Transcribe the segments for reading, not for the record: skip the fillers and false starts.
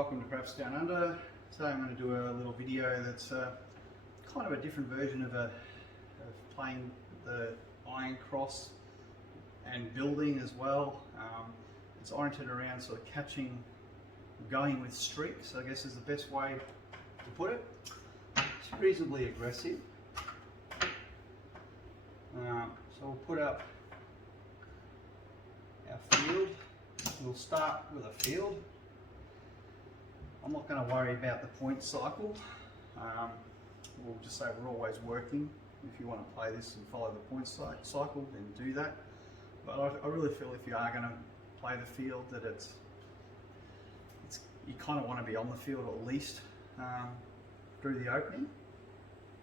welcome to Crafts Down Under. Today I'm going to do a little video that's kind of a different version of playing the iron cross and building as well. It's oriented around sort of catching, going with streaks, I guess is the best way to put it. It's reasonably aggressive. So we'll put up our field. We'll start with a field. I'm not going to worry about the point cycle. We'll just say we're always working. If you want to play this and follow the point cycle, then do that. But I really feel if you are going to play the field that you kind of want to be on the field at least through the opening.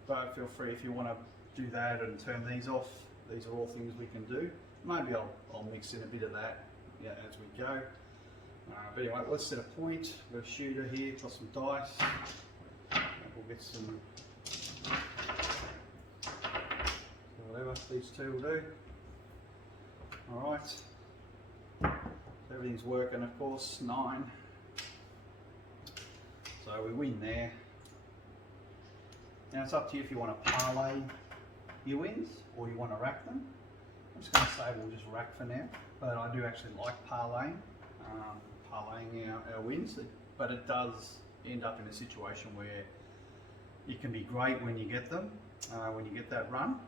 But feel free if you want to do that and turn these off. These are all things we can do. Maybe I'll mix in a bit of that as we go. But anyway, let's set a point. We've got a shooter here, got some dice. We'll get some, whatever, these two will do. Alright, so everything's working, of course, 9. So we win there. Now it's up to you if you want to parlay your wins or you want to rack them. I'm just going to say we'll just rack for now, but I do actually like parlaying our wins, but it does end up in a situation where it can be great when you get them, when you get that run,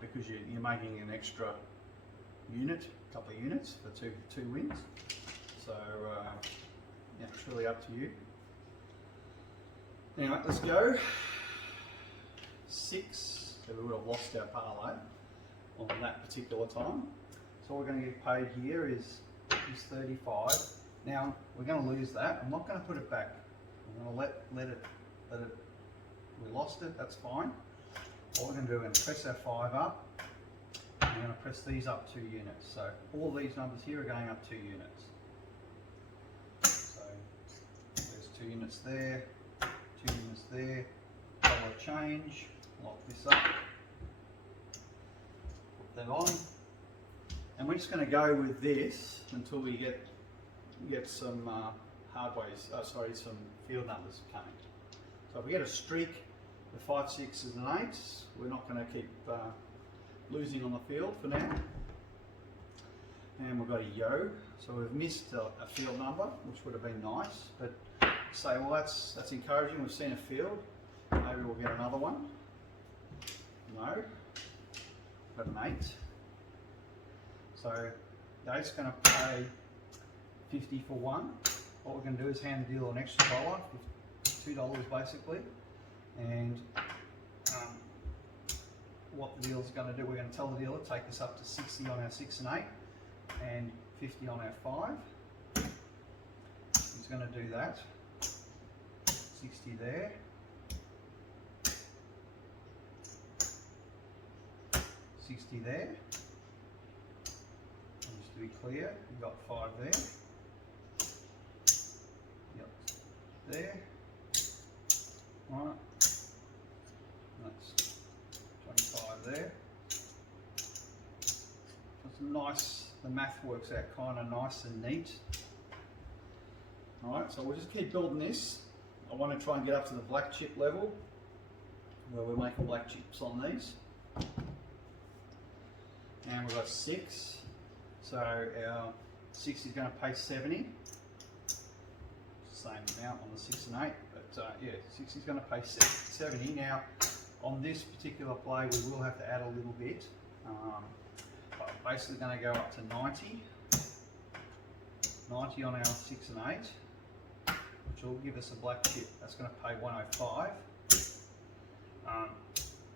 because you're making an extra unit, a couple of units for two wins. So yeah, it's really up to you. Anyway, let's go. 6, so we would have lost our parlay on that particular time. So what we're going to get paid here is 35. Now we're going to lose that. I'm not going to put it back. I'm going to let it. We lost it. That's fine. What we're going to do, we're going to press our 5 up. And we're going to press these up 2 units. So all these numbers here are going up 2 units. So there's 2 units there, 2 units there. Dollar change. Lock this up. Put that on. And we're just going to go with this until we get some some field numbers coming. So if we get a streak of 5, 6s and 8s, we're not going to keep losing on the field for now. And we've got a yo, so we've missed a field number, which would have been nice. But say, well, that's encouraging. We've seen a field. Maybe we'll get another one. No, got an 8. So the 8's going to pay 50 for 1. What we're going to do is hand the dealer an extra $1, $2 basically. And what the dealer's going to do, we're going to tell the dealer take us up to 60 on our 6 and 8 and 50 on our 5. He's going to do that. 60 there. 60 there. Just to be clear, you've got 5 there. Yep, there. Right. That's 25 there. It's nice, the math works out kind of nice and neat. Alright, so we'll just keep building this. I want to try and get up to the black chip level, where we're making black chips on these. And we've got 6, so our 6 is going to pay 70. Same amount on the 6 and 8, but yeah, 6 is going to pay 70. Now, on this particular play, we will have to add a little bit. But we're basically going to go up to 90. 90 on our 6 and 8, which will give us a black chip. That's going to pay 105.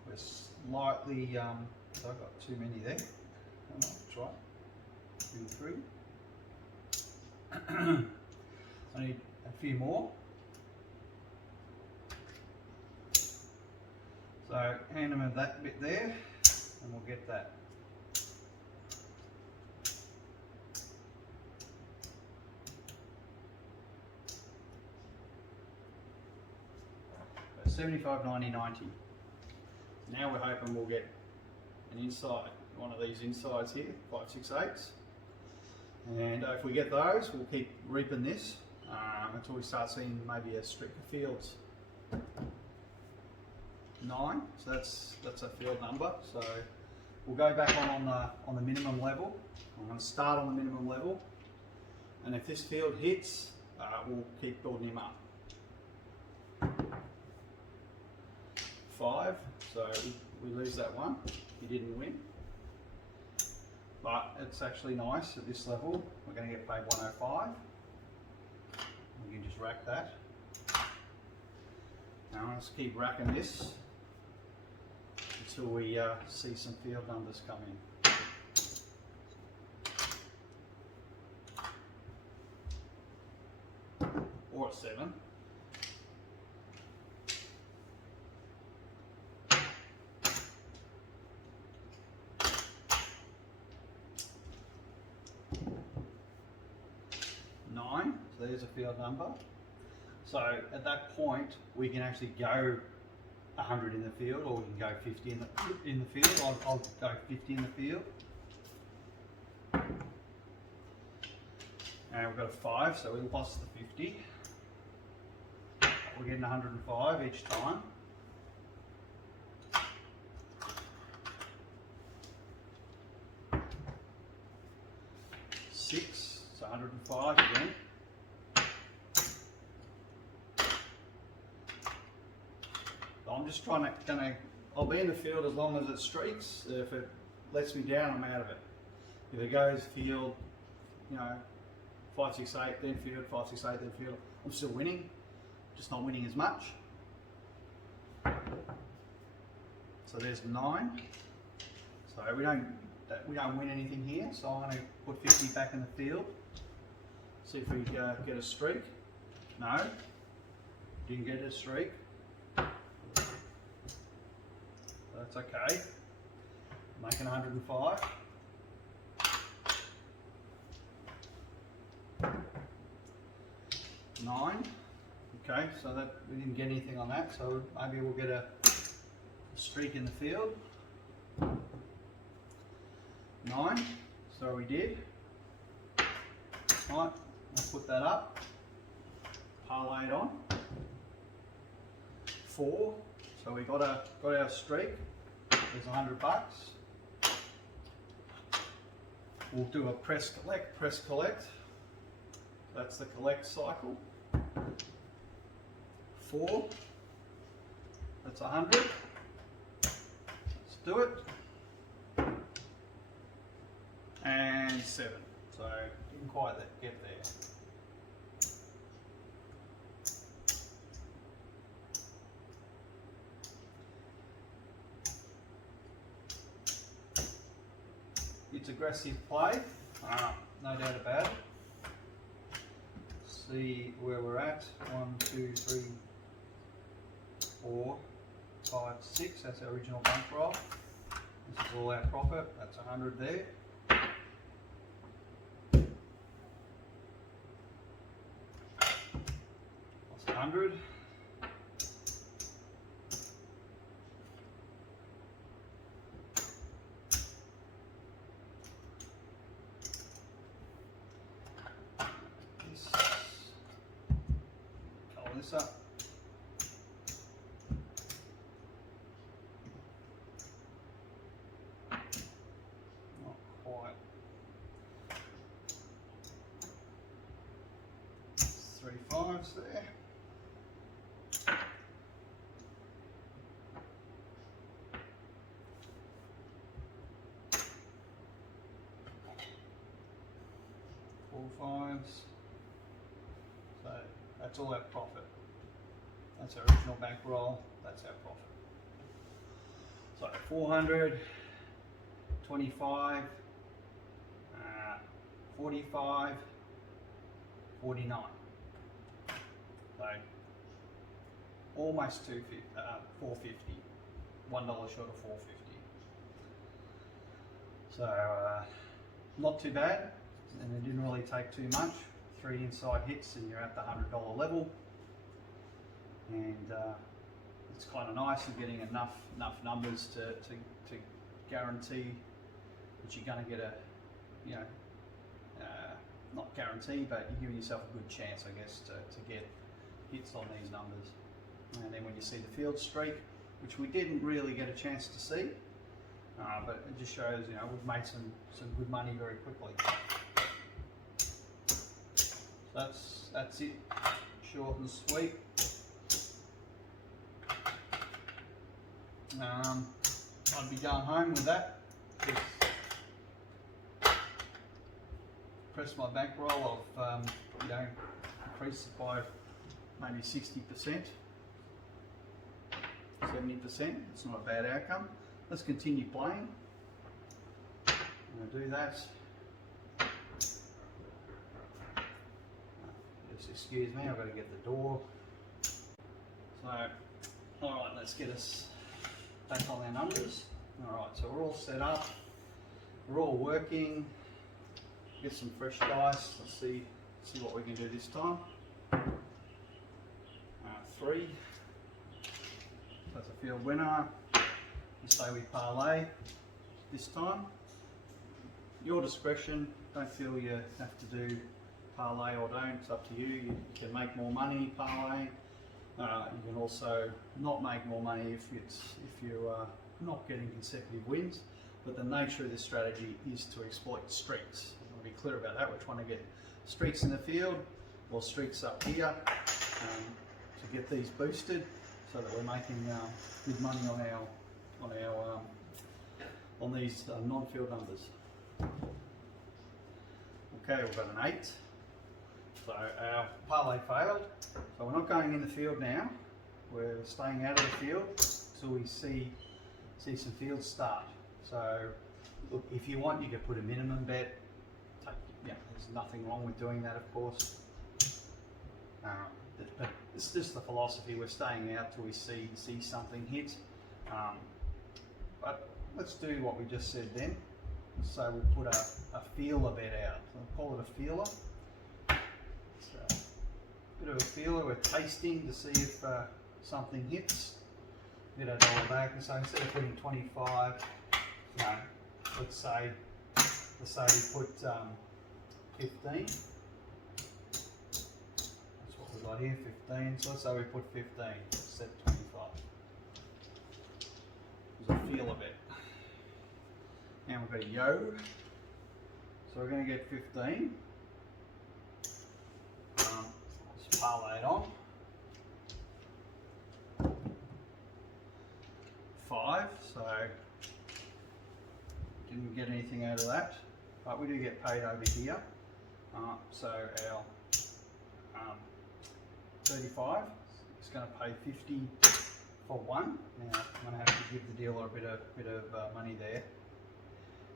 We're slightly, so I've got too many there. That's right. 2, 3. I need a few more. So hand them that bit there, and we'll get that. So 75, 90, 90. Now we're hoping we'll get an inside, one of these insides here, 5, 6, 8s. And if we get those, we'll keep reaping this until we start seeing maybe a streak of fields. 9, so that's a field number. So we'll go back on the minimum level. I'm going to start on the minimum level, and if this field hits, we'll keep building him up. 5, so we lose that one. He didn't win. But it's actually nice at this level. We're going to get paid 105. We can just rack that. Now let's keep racking this until we see some field numbers come in. Or a 7. So there's a field number. So at that point, we can actually go 100 in the field, or we can go 50 in the field. I'll go 50 in the field. And we've got a 5, so we lost the 50. We're getting 105 each time. Six, so 105 again. I'm just I'll be in the field as long as it streaks. If it lets me down, I'm out of it. If it goes field, 5, 6, 8, then field, 5, 6, 8, then field, I'm still winning, just not winning as much. So there's 9. So we don't win anything here. So I'm going to put 50 back in the field. See if we get a streak. No, didn't get a streak. That's okay. Making 105. Nine. Okay, so that we didn't get anything on that, so maybe we'll get a streak in the field. 9. So we did. Right, I'll put that up. Parlay it on. 4. So we got our streak. There's $100. We'll do a press collect. That's the collect cycle. 4. That's 100. Let's do it. And 7. So didn't quite get there. It's aggressive play, no doubt about it. See where we're at. 1, 2, 3, 4, 5, 6. That's our original bankroll. This is all our profit. That's 100 there. Lost 100. This up. Not quite. 3 5s there. Four 5s. So that's all our profit. That's our original bankroll. That's our profit. So 400, 25, 45, 49. So almost 450. $1 short of 450. So not too bad, and it didn't really take too much. 3 inside hits and you're at the $100 level. And it's kind of nice of getting enough numbers to guarantee that you're going to get not guarantee, but you're giving yourself a good chance, I guess, to get hits on these numbers. And then when you see the field streak, which we didn't really get a chance to see, but it just shows, you know, we've made some good money very quickly. That's it, short and sweet. I'd be going home with that. Press my bankroll. I've you know, increased it by maybe 60%, 70%. It's not a bad outcome. Let's continue playing. I'm going to do that. Just excuse me, I've got to get the door. So, alright, let's get us back on our numbers. Alright, so we're all set up. We're all working. Get some fresh dice. Let's see what we can do this time. 3. That's a field winner. Let's say we parlay this time. Your discretion. Don't feel you have to do parlay or don't. It's up to you. You can make more money parlay. You can also not make more money if you're not getting consecutive wins. But the nature of this strategy is to exploit streaks. I want to be clear about that. We're trying to get streaks in the field or streaks up here to get these boosted, so that we're making good money on these non-field numbers. Okay, we've got an 8. So our parlay failed. So we're not going in the field now. We're staying out of the field until we see some fields start. So look, if you want, you can put a minimum bet. There's nothing wrong with doing that, of course. But it's just the philosophy. We're staying out till we see something hit. But let's do what we just said then. So we'll put a feeler bet out. So we'll call it a feeler. So a bit of a feeler. We're tasting to see if something hits. Get our dollar back. And so instead of putting 25, let's say we put 15. We've got here 15, so let's say we put 15 instead of 25. There's a feel of it. Now we've got a yo. So we're going to get 15. Let's parlay it on. 5, so didn't get anything out of that, but we do get paid over here. So our 35 is going to pay 50 for 1. Now I'm going to have to give the dealer a bit of money there,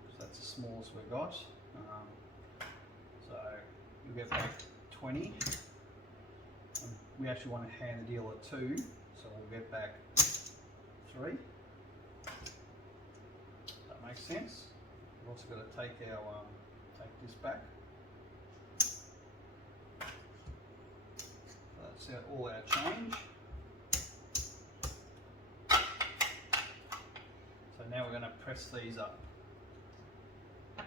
because that's the smallest we've got. So you'll get back 20. And we actually want to hand the dealer 2, so we'll get back 3. That makes sense. We've also got to take this back. That's all our change. So now we're going to press these up. And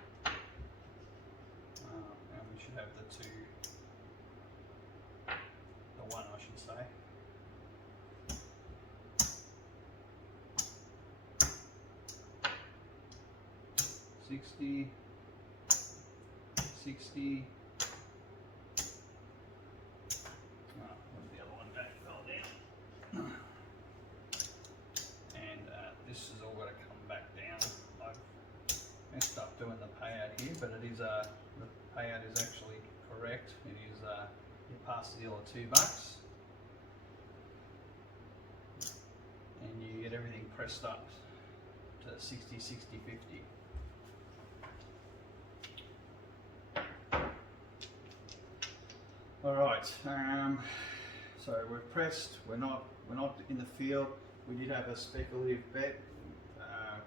we should have the 1 I should say. $60, $60. Where's the other one going? Fell down. And this has all got to come back down. I've messed up doing the payout here, but it is the payout is actually correct. It is you pass the dealer $2, and you get everything pressed up to 60, 60, 50. All right, so we're pressed. We're not in the field. We did have a speculative bet.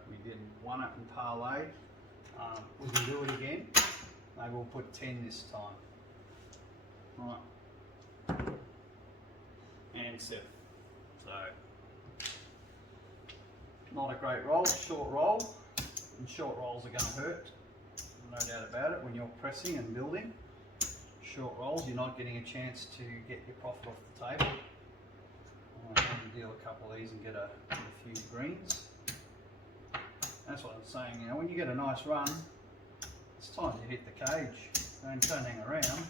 We did 1 up and parlay. We can do it again. Maybe we'll put 10 this time. All right, and 7. So not a great roll. Short roll, and short rolls are going to hurt. No doubt about it when you're pressing and building. short rolls, you're not getting a chance to get your profit off the table. Maybe deal a couple of these and get a few greens. That's what I'm saying, you know, when you get a nice run, it's time to hit the cage. Don't hang around.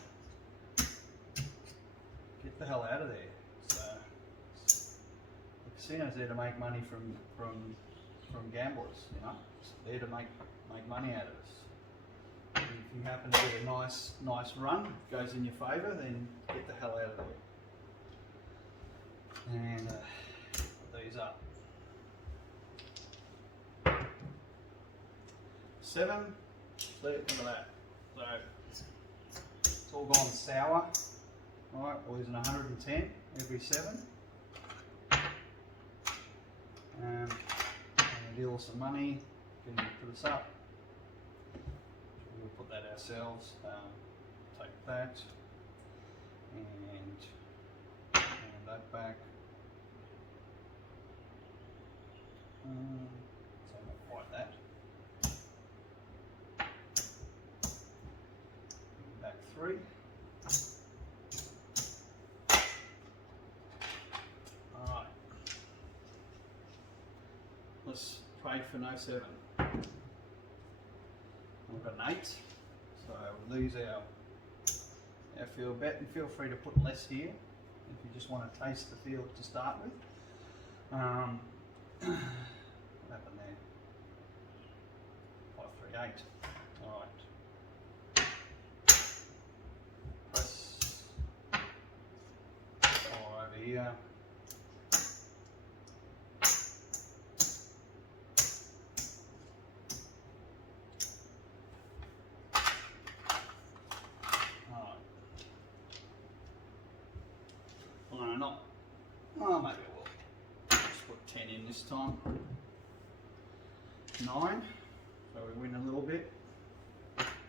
Get the hell out of there. So the casino's there to make money from gamblers, you know. It's there to make money out of us. If you happen to get a nice run, goes in your favour, then get the hell out of there. And put these up. 7, look at that. So it's all gone sour. Right, we're losing 110 every 7. And deal some money, can put us up. We'll put that ourselves. Take that and hand that back. So not quite that. Back 3. Alright. Let's trade for no 7. We've got an 8. So we'll lose our field bet, and feel free to put less here if you just want to taste the field to start with. What happened there? 5, 3, 8. Alright. Press 4 over here. Maybe we'll just put 10 in this time. 9, so we win a little bit.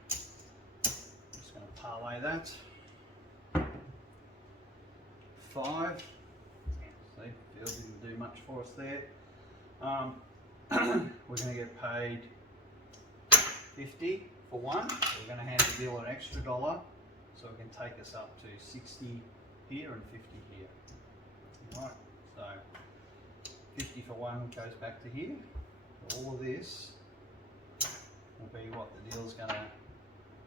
Just going to parlay that. 5, see, field didn't do much for us there. We're going to get paid 50 for 1. We're going to hand the dealer an extra $1, so we can take us up to 60 here and 50 here. Right, so 50 for 1 goes back to here. All of this will be what the dealer's going to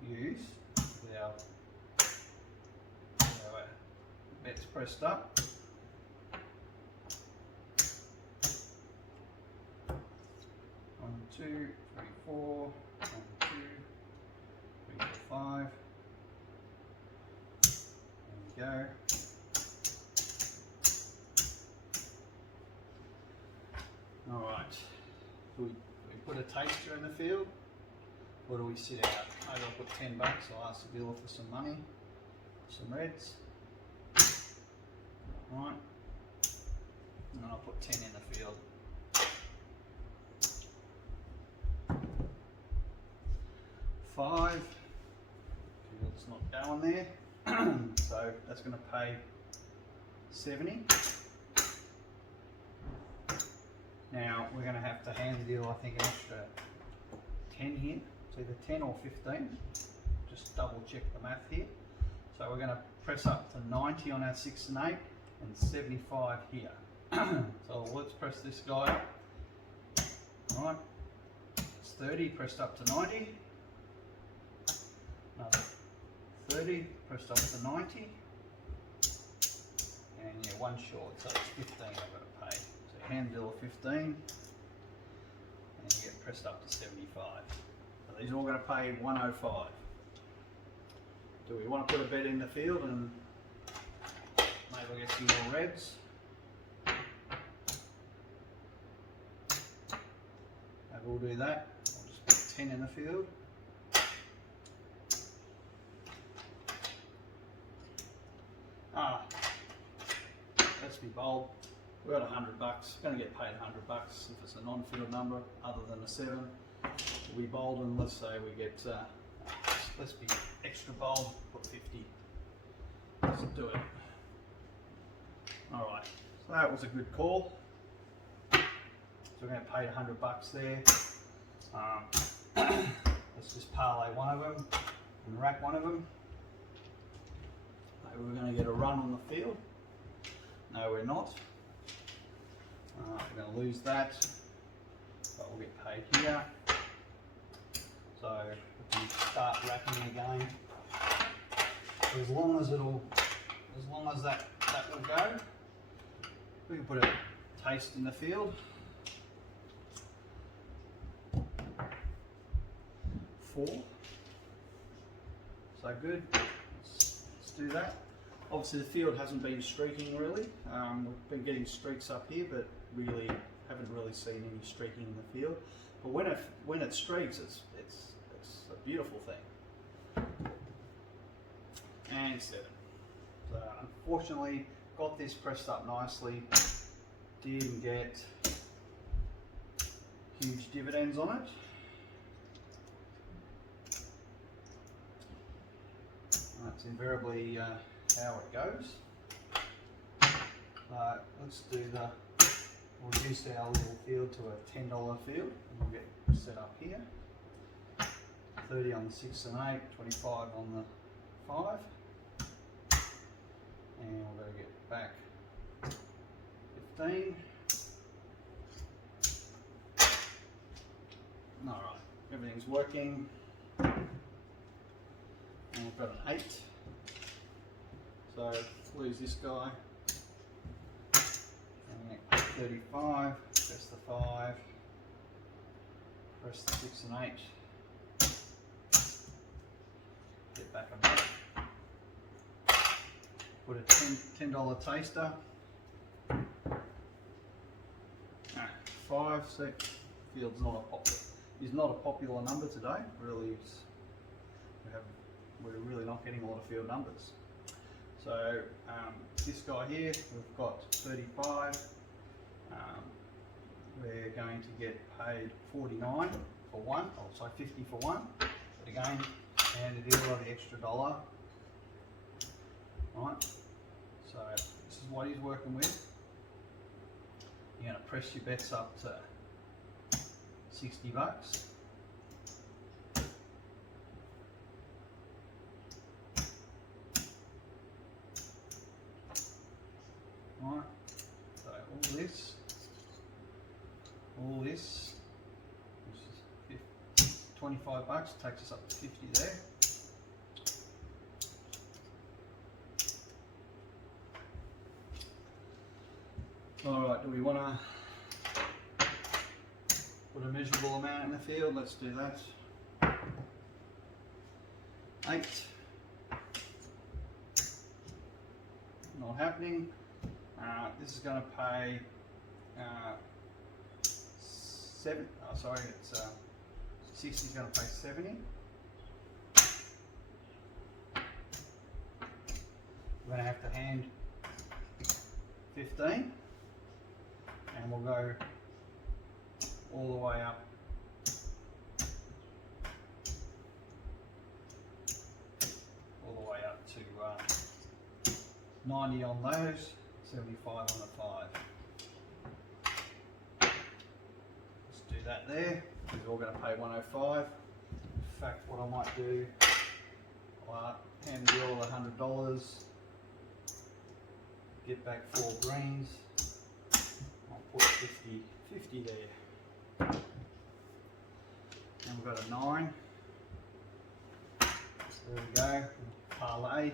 use with our bets pressed up. One, 2, 3, 4. 1, 2, 3, 4, 5. There we go. Alright, do we put a taster in the field, or do we sit out? Maybe I'll put $10, I'll ask the dealer for some money, some reds. Alright, and then I'll put 10 in the field. 5, field's not going there, so that's going to pay 70. Now we're going to have to hand the dealer, I think, an extra 10 here. It's either 10 or 15. Just double check the math here. So we're going to press up to 90 on our 6 and 8 and 75 here. So let's press this guy up. Alright, it's 30, pressed up to 90. Another 30, pressed up to 90. And yeah, 1 short, so it's 15 I've got to pay. Hand dealer 15, and you get pressed up to 75. So these are all going to pay 105. Do we want to put a bet in the field and maybe we'll get some more reds? Maybe we'll do that. I'll just put 10 in the field. Let's be bold. We've got $100. Going to get paid $100 if it's a non-field number other than a 7. We bold, and let's say we get. Let's be extra bold. Put 50. Let's do it. All right. So that was a good call. So we're going to pay $100 there. Let's just parlay one of them and rack one of them. we're going to get a run on the field. No, we're not. We're going to lose that, but we'll get paid here. So we can start wrapping again. As long as that will go, we can put a taste in the field. 4. So good. Let's do that. Obviously the field hasn't been streaking really. We've been getting streaks up here, but really haven't really seen any streaking in the field. But when it streaks, it's a beautiful thing. And 7. So unfortunately, got this pressed up nicely. Didn't get huge dividends on it. That's invariably how it goes. Let's we'll reduce our little field to a $10 field, and we'll get set up here. 30 on the 6 and 8, 25 on the 5, and we're going to get back 15. Alright, everything's working. And we've got an 8. So lose this guy. And 35, press the 5, press the 6 and 8. Get back a bit. Put a $10 taster. 5, so field's is not a popular number today. Really, we're really not getting a lot of field numbers. So this guy here, we've got 35. We're going to get paid 49 for 1, or sorry, 50 for 1. But again, and a deal of the extra $1. Right. So this is what he's working with. You're going to press your bets up to $60. Right, so all this, which is $25, takes us up to 50 there. Alright, do we want to put a measurable amount in the field? Let's do that. 8. Not happening. This is going to pay 7. Oh, sorry, it's 60 is going to pay 70. We're going to have to hand 15, and we'll go all the way up. All the way up to 90 on those. 75 on the 5. Let's do that there. We're all going to pay 105. In fact, what I might do, I'll hand you all $100. Get back 4 greens. I'll put 50 there. And we've got a 9. There we go. Parlay.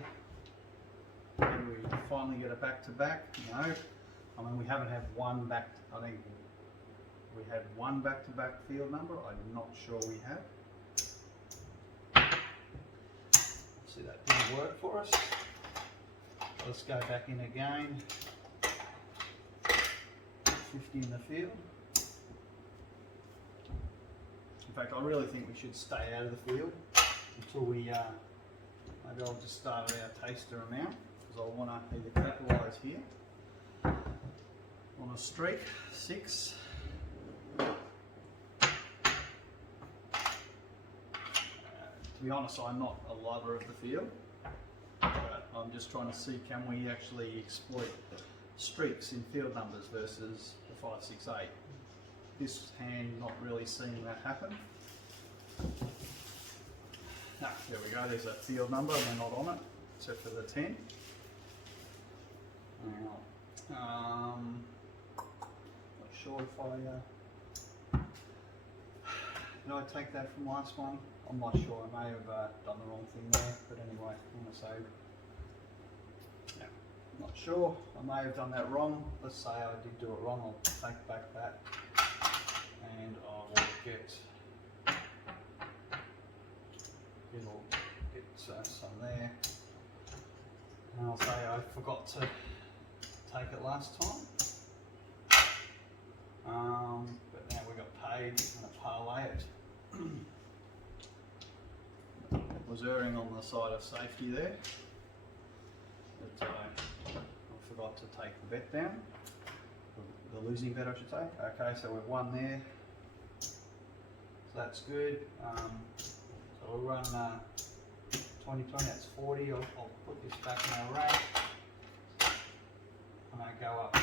And we finally get a back-to-back. No, I mean we haven't had one back. I think we had one back-to-back field number. I'm not sure we have. See, that didn't work for us. Let's go back in again. 50 in the field. In fact, I really think we should stay out of the field until we. Maybe I'll just start at our taster amount. Because I want to either capitalise here on a streak, 6. To be honest, I'm not a lover of the field, but I'm just trying to see can we actually exploit streaks in field numbers versus the 5, 6, 8. This hand not really seeing that happen. There we go, there's a field number and we're not on it, except for the 10. Now, not sure if did I take that from last one? I'm not sure. I may have done the wrong thing there, but anyway, I'm going to say, yeah, not sure. I may have done that wrong. Let's say I did do it wrong. I'll take back that, and I will get some there. And I'll say I forgot to take it last time. But now we got paid. I'm going to parlay it. Was erring on the side of safety there, but I forgot to take the bet down, the losing bet I should say. Okay, so we've won there, so that's good. So we'll run 2020, that's 40. I'll put this back in our rack, and I go up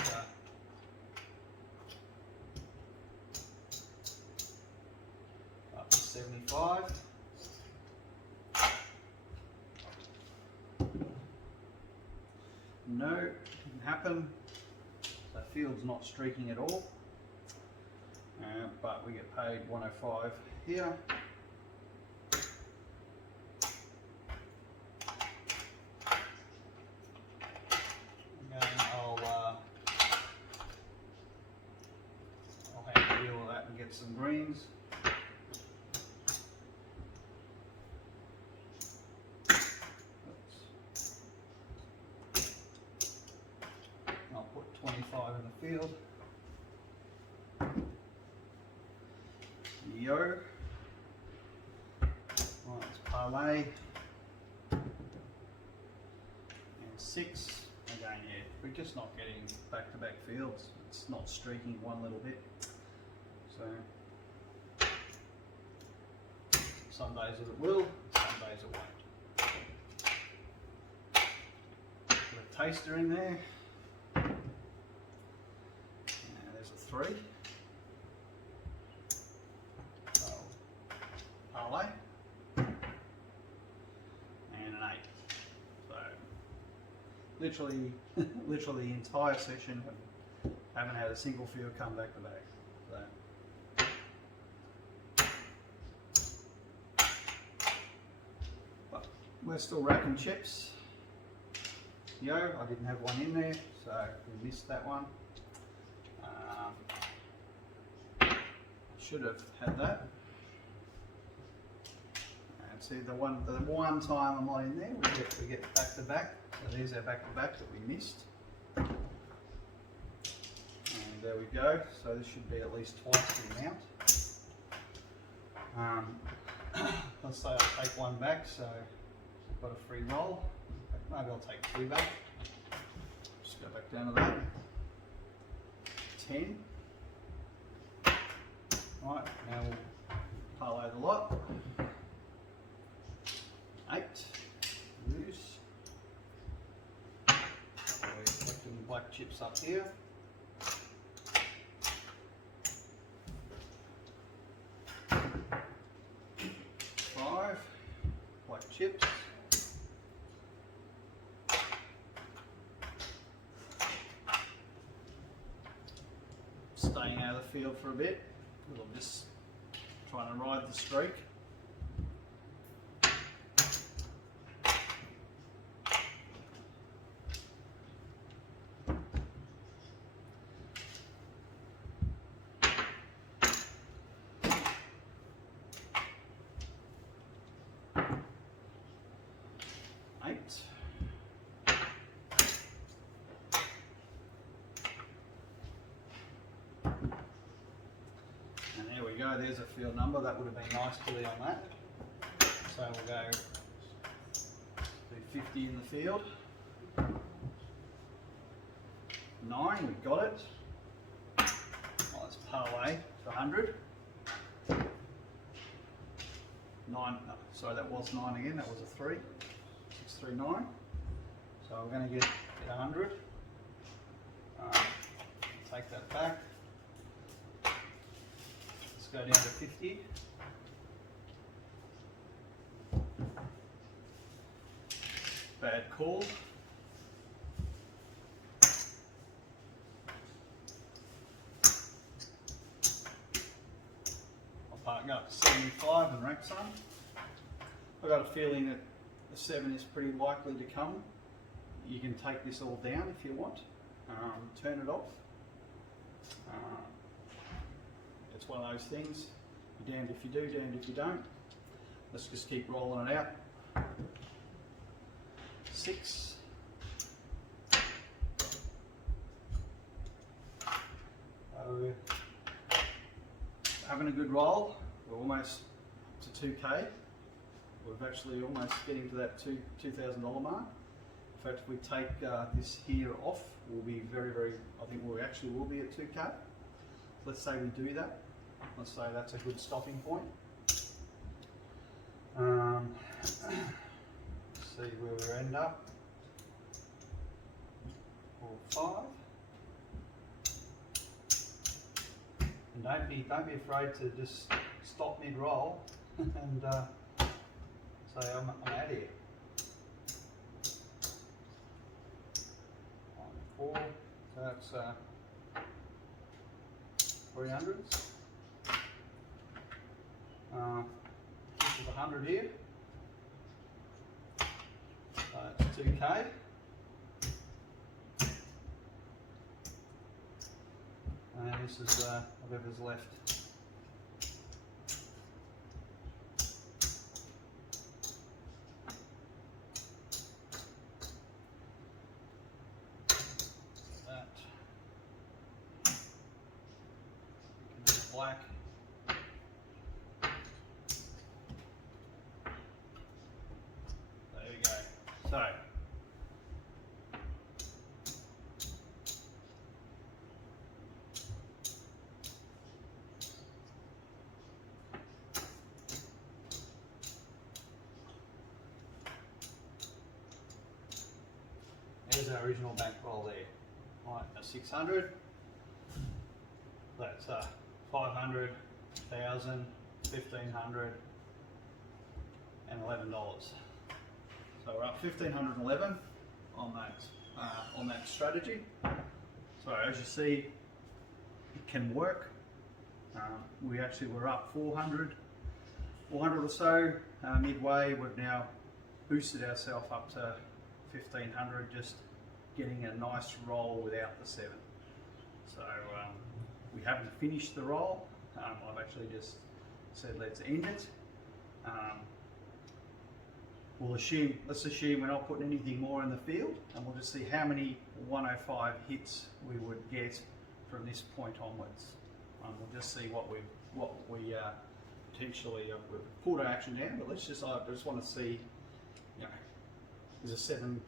to 75. No, didn't happen. So field's not streaking at all, but we get paid 105 here. Again, I'll have to deal with that and get some greens. I'll put 25 in the field. Yo. Right, let's parlay. And 6. Again, yeah, we're just not getting back-to-back fields. It's not streaking one little bit. So some days it will, some days it won't. Put a taster in there. There's a 3. So parlay. And an 8. So literally the entire session haven't had a single field come back to back. So but we're still racking chips. Yo, I didn't have one in there, so we missed that one. Should have had that. And see the one time I'm not in there, we get back to back. So there's our back to back that we missed. And there we go. So this should be at least twice the amount. Let's say I'll take one back, so I've got a free roll. Maybe I'll take 2 back. Just go back down to that. 10. Right, now we'll parlay the lot. 8. Loose. We're collecting black chips up here. 5. Black chips. Staying out of the field for a bit. I'm just trying to ride the streak. Go, there's a field number. That would have been nice to be on that. So we'll go do 50 in the field. 9, we got it. Oh, let's parlay to 100. 9, no, sorry, that was 9 again. That was a 3. 639. So we're going to get 100. Take that back. Go down to 50. Bad call. go up to 75 and rack some. I've got a feeling that the 7 is pretty likely to come. You can take this all down if you want, turn it off. It's one of those things, you're damned if you do, damned if you don't. Let's just keep rolling it out. 6. So, having a good roll. We're almost to 2K. We're actually almost getting to that $2,000 mark. In fact, if we take this here off, we'll be very, I think we actually will be at 2K. Let's say we do that. Let's say that's a good stopping point. See where we end up. 4, 5. And don't be afraid to just stop mid-roll and say I'm out of here. 1, 4. So that's 300s. This is 100 here. So it's 2K. And this is whatever's left. That. Black. There we go. So. Here's our original bankroll there. Right, a 600. That's 500, 1,000, 1,500, and $11. So we're up 1,511 on that strategy. So as you see, it can work. We actually were up 400 or so midway. We've now boosted ourselves up to 1,500, just getting a nice roll without the 7. So we haven't finished the roll. I've actually just said let's end it. Let's assume we're not putting anything more in the field, and we'll just see how many 105 hits we would get from this point onwards. We'll just see what we potentially we've pulled our action down. But I just want to see, you know, there's a 7.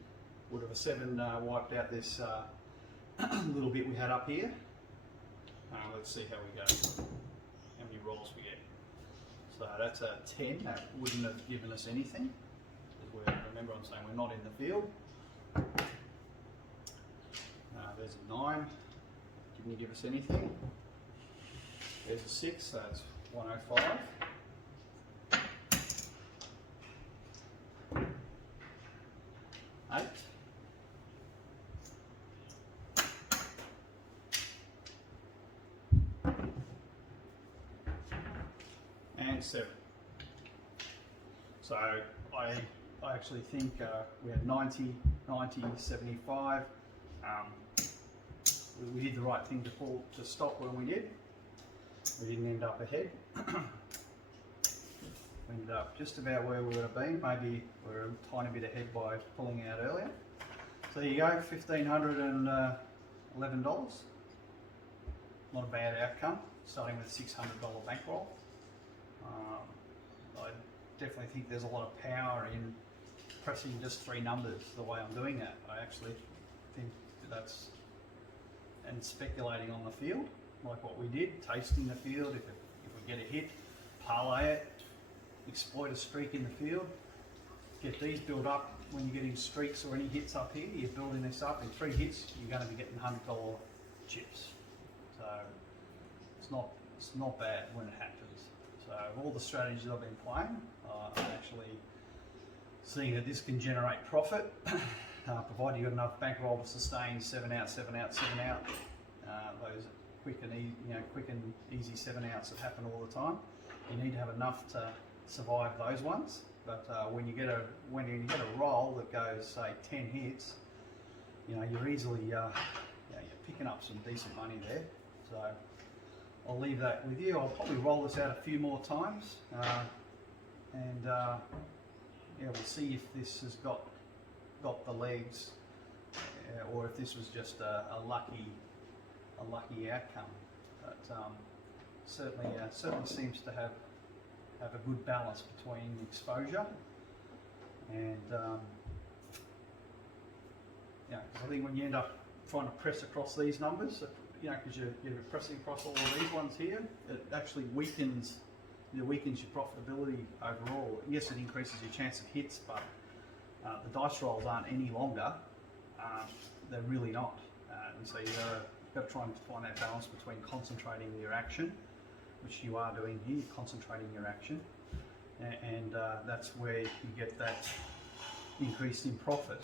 Would have a 7 wiped out this little bit we had up here? Let's see how we go. How many rolls we get. So that's a 10. That wouldn't have given us anything. Remember, I'm saying we're not in the field. There's a 9. Didn't give us anything. There's a 6. So that's 105. And 7. So I actually think we had 90, 75. We did the right thing to stop when we did. We didn't end up ahead. We ended up just about where we would have been. Maybe we were a tiny bit ahead by pulling out earlier. So there you go, $1,511. Not a bad outcome, starting with a $600 bankroll. I definitely think there's a lot of power in pressing just 3 numbers the way I'm doing that. I actually think that's, and speculating on the field, like what we did, tasting the field. If we get a hit, parlay it, exploit a streak in the field, get these built up. When you're getting streaks or any hits up here, you're building this up. In 3 hits, you're going to be getting $100 chips. So it's not bad when it happens. So of all the strategies I've been playing, I'm actually seeing that this can generate profit, provided you've got enough bankroll to sustain 7 out, 7 out, 7 out. Those quick and easy 7 outs that happen all the time. you need to have enough to survive those ones. But when you get a roll that goes, say, 10 hits, you know, you're easily you're picking up some decent money there. So I'll leave that with you. I'll probably roll this out a few more times, and yeah, we'll see if this has got the legs, or if this was just a lucky outcome. But certainly seems to have a good balance between exposure and you know, I think when you end up trying to press across these numbers, you know, because you're pressing across all of these ones here, it actually weakens your profitability overall. Yes, it increases your chance of hits, but the dice rolls aren't any longer. They're really not, and so you've got to try and find that balance between concentrating your action, which you are doing here, you're concentrating your action, and that's where you get that increase in profit.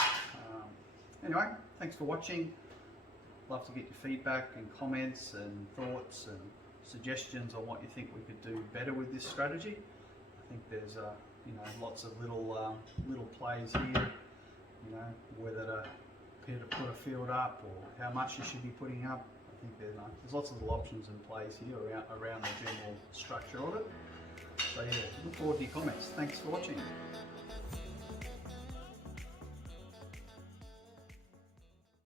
Anyway, thanks for watching. Love to get your feedback and comments and thoughts and suggestions on what you think we could do better with this strategy. I think there's you know, lots of little plays here. You know, whether to put a field up or how much you should be putting up. I think there's lots of little options and plays here around the general structure of it. So yeah, look forward to your comments. Thanks for watching.